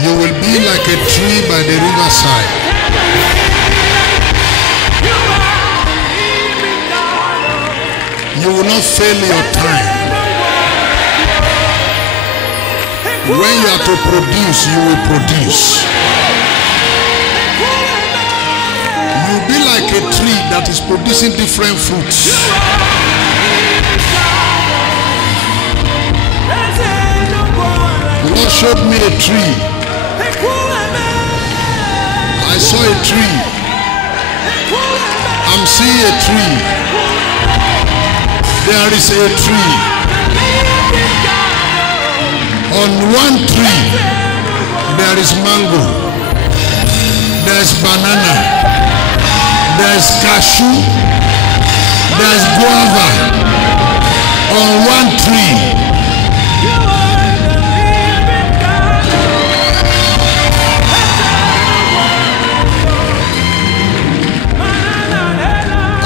You will be like a tree by the riverside. You will not fail your time. When you are to produce, you will produce. You will be like a tree that is producing different fruits. The Lord showed me a tree. I saw a tree. I'm seeing a tree. There is a tree. On one tree, there is mango. There's banana. There's cashew. There's guava. On one tree.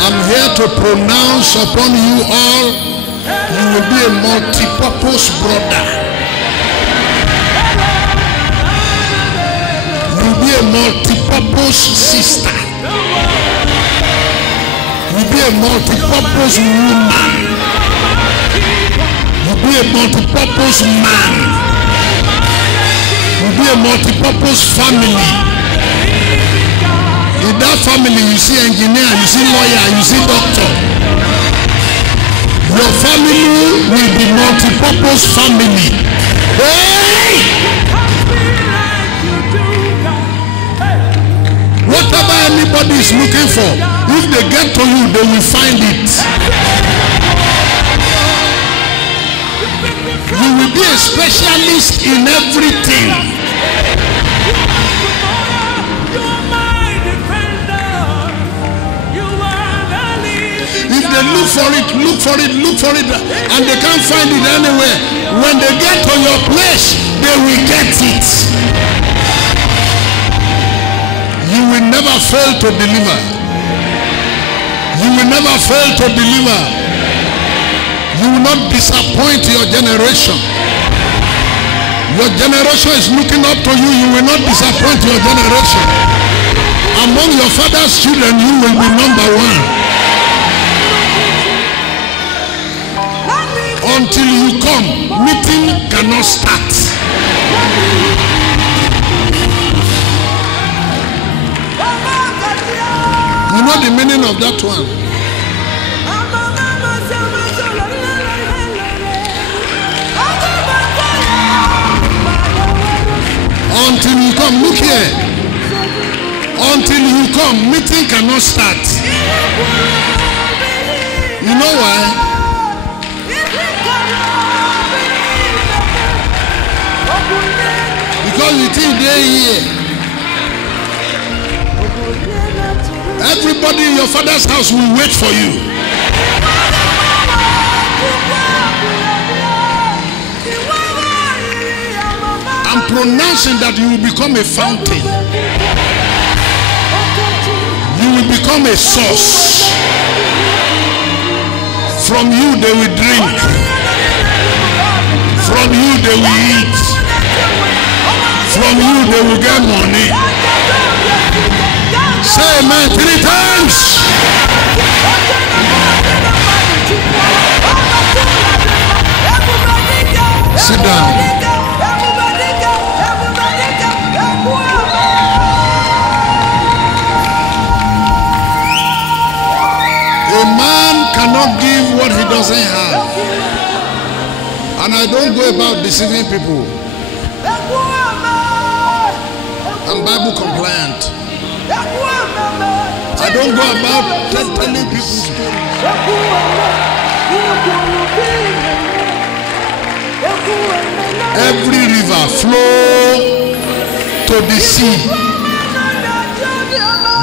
I'm here to pronounce upon you all, you will be a multi-purpose brother. You will be a multi-purpose sister. You will be a multi-purpose woman. You will be a multi-purpose man. You will be a multi-purpose family. In that family, you see engineer, you see lawyer, you see doctor. Your family will be multi-purpose family. Hey! Whatever anybody is looking for, if they get to you, they will find it. You will be a specialist in everything. If they look for it, and they can't find it anywhere, when they get to your place, they will get it. You will never fail to deliver. You will never fail to deliver. You will not disappoint your generation. Your generation is looking up to you. You will not disappoint your generation. Among your father's children, you will be number one. Until you come, meeting cannot start. You know the meaning of that one? Until you come, look here. Until you come, meeting cannot start. You know why? Because you think they're here. Everybody in your father's house will wait for you. I'm pronouncing that you will become a fountain. You will become a source. From you they will drink. From you they will eat. From you they will get money. Say amen 3 times. Sit down. A man cannot give what he doesn't have. And I don't go about deceiving people. I'm Bible compliant. I don't go about telling people stories. Every river flow to the sea.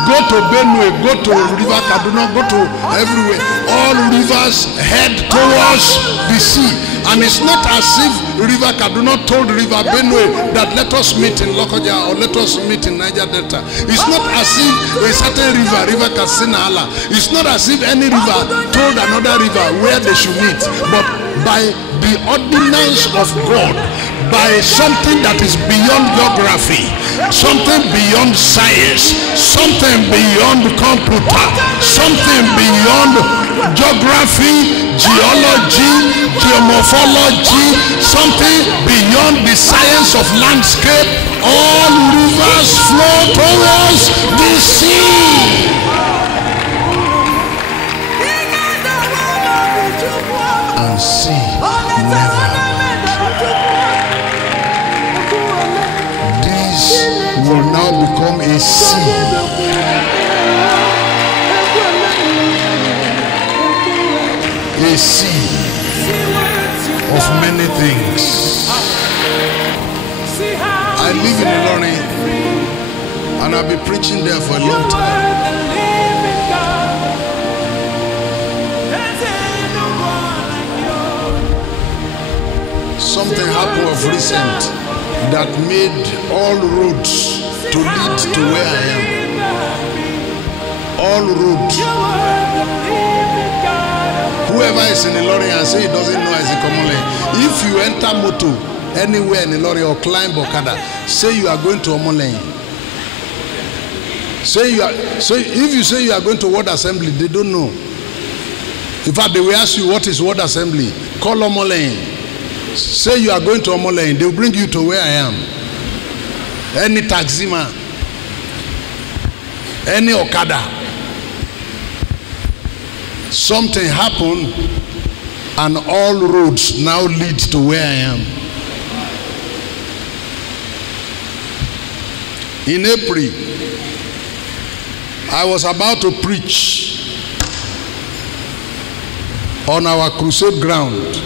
Go to Benue, go to River Kaduna, go to everywhere. All rivers head towards the sea. And it's not as if River Kaduna told River Benue that let us meet in Lokoja or let us meet in Niger Delta. It's not as if a certain river, River Katsina Allah, it's not as if any river told another river where they should meet. But by the ordinance of God, by something that is beyond geography, something beyond science, something beyond computer, something beyond geography, geology, geomorphology, something beyond the science of landscape. All rivers flow towards the sea. And sea never. This will now become a sea. A sea of many things. I live in Ilorin and I've been preaching there for a long time. Something happened of recent that made all roads to lead to where I am. All roads. Whoever is in Ilorin and say he doesn't know as a Omolehin, if you enter moto anywhere in Ilorin or climb Okada, say you are going to Omolehin. If you say you are going to ward assembly, they don't know. In fact, they will ask you what is ward assembly. Call Omolehin. Say you are going to Omolehin, they will bring you to where I am. Any taxi man, any Okada. Something happened and all roads now lead to where I am. In April, I was about to preach on our crusade ground,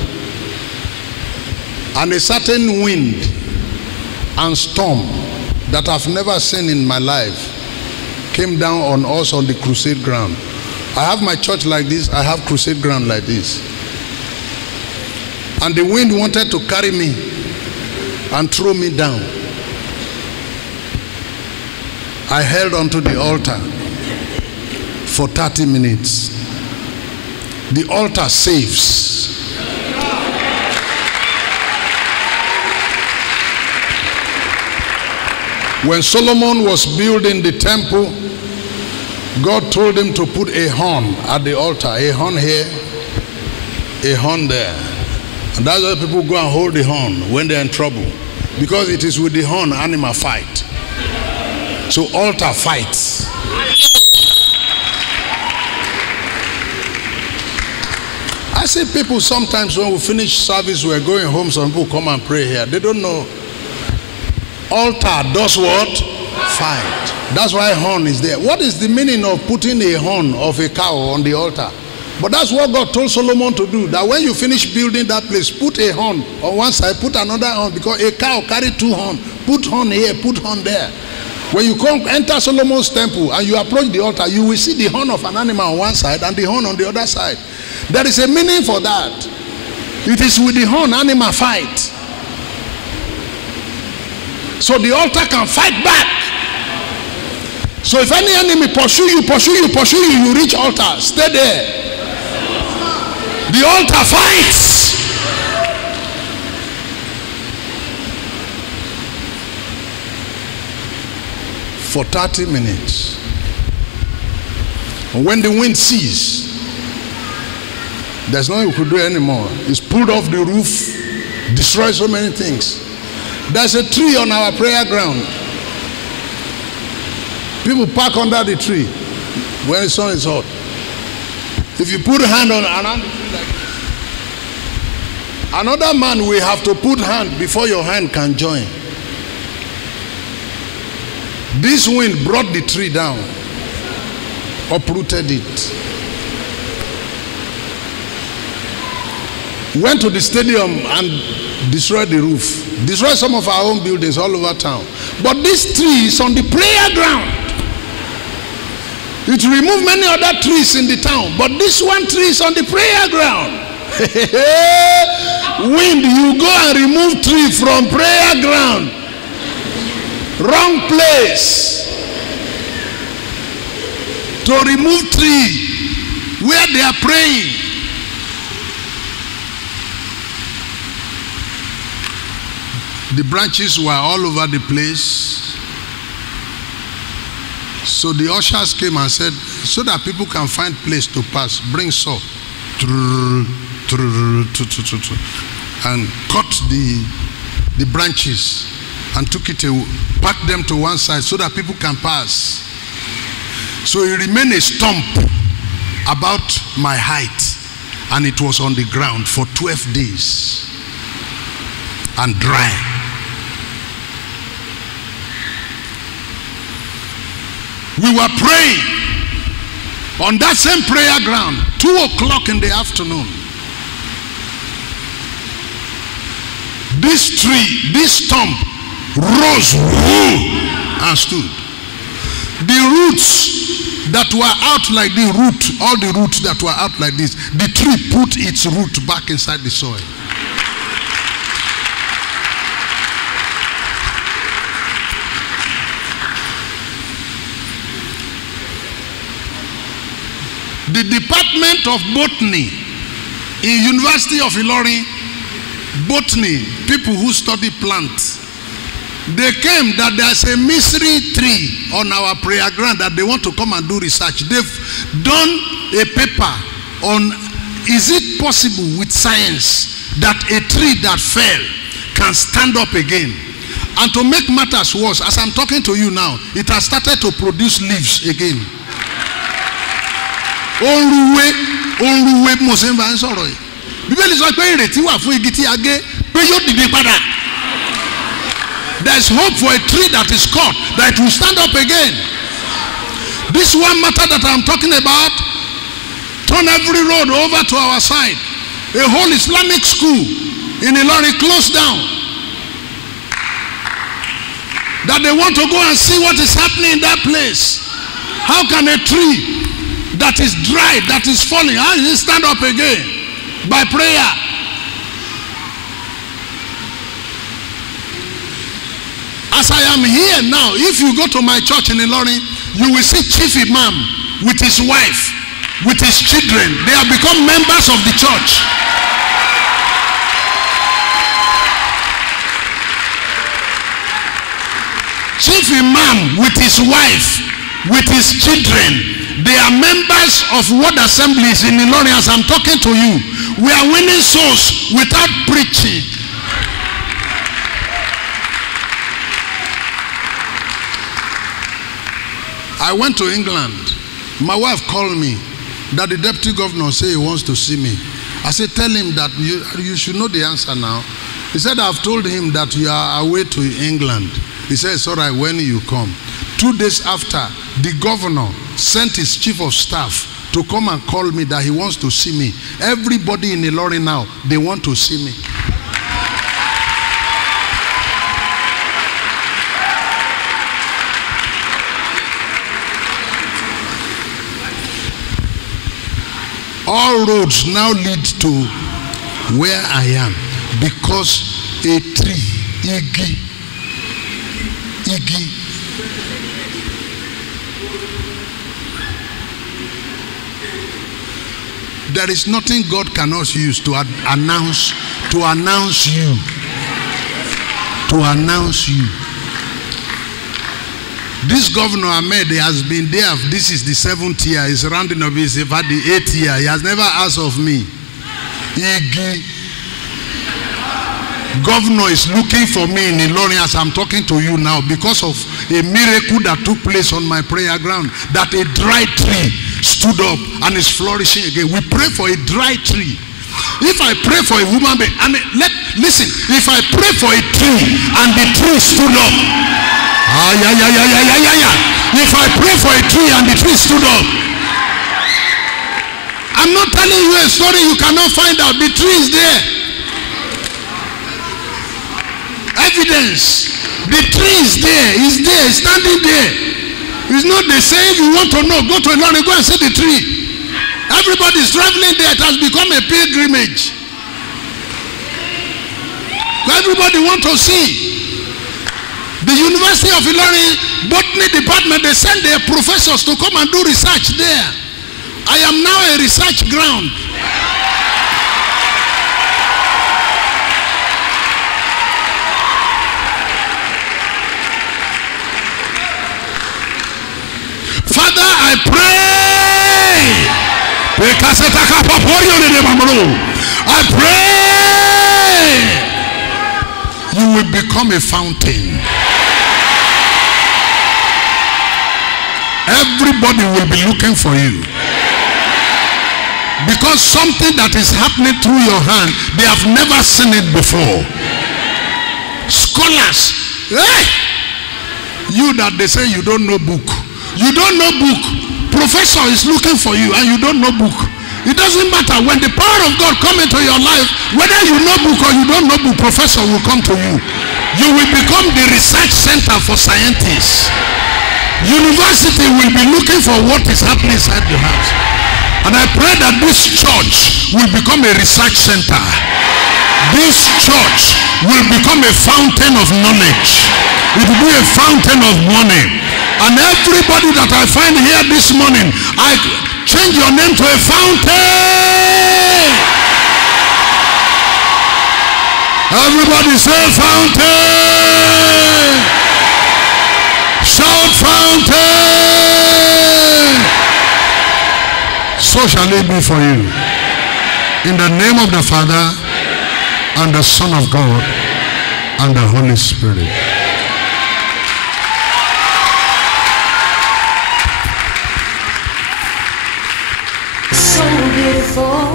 and a certain wind and storm that I've never seen in my life came down on us on the crusade ground. I have my church like this, I have crusade ground like this. And the wind wanted to carry me and throw me down. I held onto the altar for 30 minutes. The altar saves. When Solomon was building the temple, God told him to put a horn at the altar. A horn here, a horn there. And that's why people go and hold the horn when they're in trouble. Because it is with the horn animal fight. So altar fights. I see people sometimes when we finish service, we're going home, some people come and pray here. They don't know. Altar does what? Fight. That's why horn is there. What is the meaning of putting a horn of a cow on the altar? But that's what God told Solomon to do. That when you finish building that place, put a horn on one side, put another horn, because a cow carry two horns. Put horn here, put horn there. When you come enter Solomon's temple and you approach the altar, you will see the horn of an animal on one side and the horn on the other side. There is a meaning for that. It is with the horn animal fight. So the altar can fight back. So if any enemy pursue you, you reach altar. Stay there. The altar fights. For 30 minutes. And when the wind ceases, there's nothing we could do anymore. It's pulled off the roof, destroyed so many things. There's a tree on our prayer ground. People park under the tree when the sun is hot. If you put a hand on around the tree like this, another man will have to put hand before your hand can join. This wind brought the tree down, uprooted it. Went to the stadium and destroyed the roof. Destroyed some of our own buildings all over town. But this tree is on the prayer ground. It removed many other trees in the town, but this one tree is on the prayer ground. Wind, you go and remove tree from prayer ground. Wrong place. To remove tree where they are praying. The branches were all over the place. So the ushers came and said, so that people can find place to pass, bring saw. And cut the branches and took it away, packed them to one side so that people can pass. So it remained a stump about my height, and it was on the ground for 12 days and dry. We were praying on that same prayer ground, 2 o'clock in the afternoon. This tree, this stump rose and stood. The roots that were out like the root, all the roots that were out like this, the tree put its root back inside the soil. The Department of Botany in University of Ilorin, botany, people who study plants, they came that there's a mystery tree on our prayer ground that they want to come and do research. They've done a paper on, is it possible with science that a tree that fell can stand up again? And to make matters worse, as I'm talking to you now, it has started to produce leaves again. There's hope for a tree that is caught, that will stand up again. This one matter that I'm talking about, turn every road over to our side. A whole Islamic school in Ilorin closed down. That they want to go and see what is happening in that place. How can a tree that is dry, that is falling, how does it stand up again? By prayer. As I am here now, if you go to my church in Ilorin, you will see Chief Imam with his wife, with his children. They have become members of the church. Chief Imam with his wife, with his children, they are members of Word Assemblies in Ilorin. As I'm talking to you, we are winning souls without preaching. I went to England. My wife called me that the deputy governor said he wants to see me. I said, tell him that you should know the answer now. He said, I've told him that you are away to England. He said, it's all right when you come. 2 days after, the governor sent his chief of staff to come and call me that he wants to see me. Everybody in Ilorin now, they want to see me. All roads now lead to where I am because a tree, Igi, there is nothing God cannot use to announce you. This governor Ahmed has been there. This is the 7th year. He's rounding up. He's about the 8th year. He has never asked of me. Governor is looking for me in Ilorin as I'm talking to you now because of a miracle that took place on my prayer ground. That a dry tree stood up and is flourishing again. We pray for a dry tree. If I pray for a woman being, listen, if I pray for a tree and the tree stood up, if I pray for a tree and the tree stood up, I'm not telling you a story you cannot find out. The tree is there. Evidence. The tree is there. It's there. It's standing there. It's not the same. You want to know, go to Ilorin, go and see the tree. Everybody is traveling there. It has become a pilgrimage. Everybody want to see. The University of Ilorin Botany Department, they send their professors to come and do research there. I am now a research ground. I pray you will become a fountain. Everybody will be looking for you. Because something that is happening through your hand, they have never seen it before. Scholars, hey! You that they say you don't know book. You don't know book. Professor is looking for you and you don't know book. It doesn't matter. When the power of God come into your life, whether you know book or you don't know book, professor will come to you. You will become the research center for scientists. University will be looking for what is happening inside your house. And I pray that this church will become a research center. This church will become a fountain of knowledge. It will be a fountain of money. And everybody that I find here this morning, I change your name to a fountain. Everybody say fountain. Shout fountain. So shall it be for you. In the name of the Father and the Son of God and the Holy Spirit. So beautiful,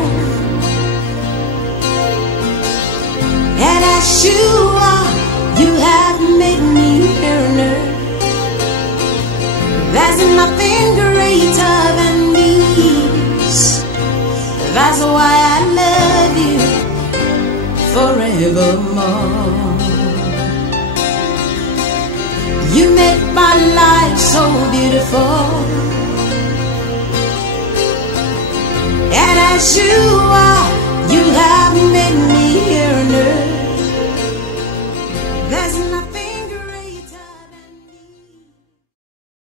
and as you are, you have made me here on earth. There's nothing greater than these. That's why I love you forevermore. You make my life so beautiful, and as you are,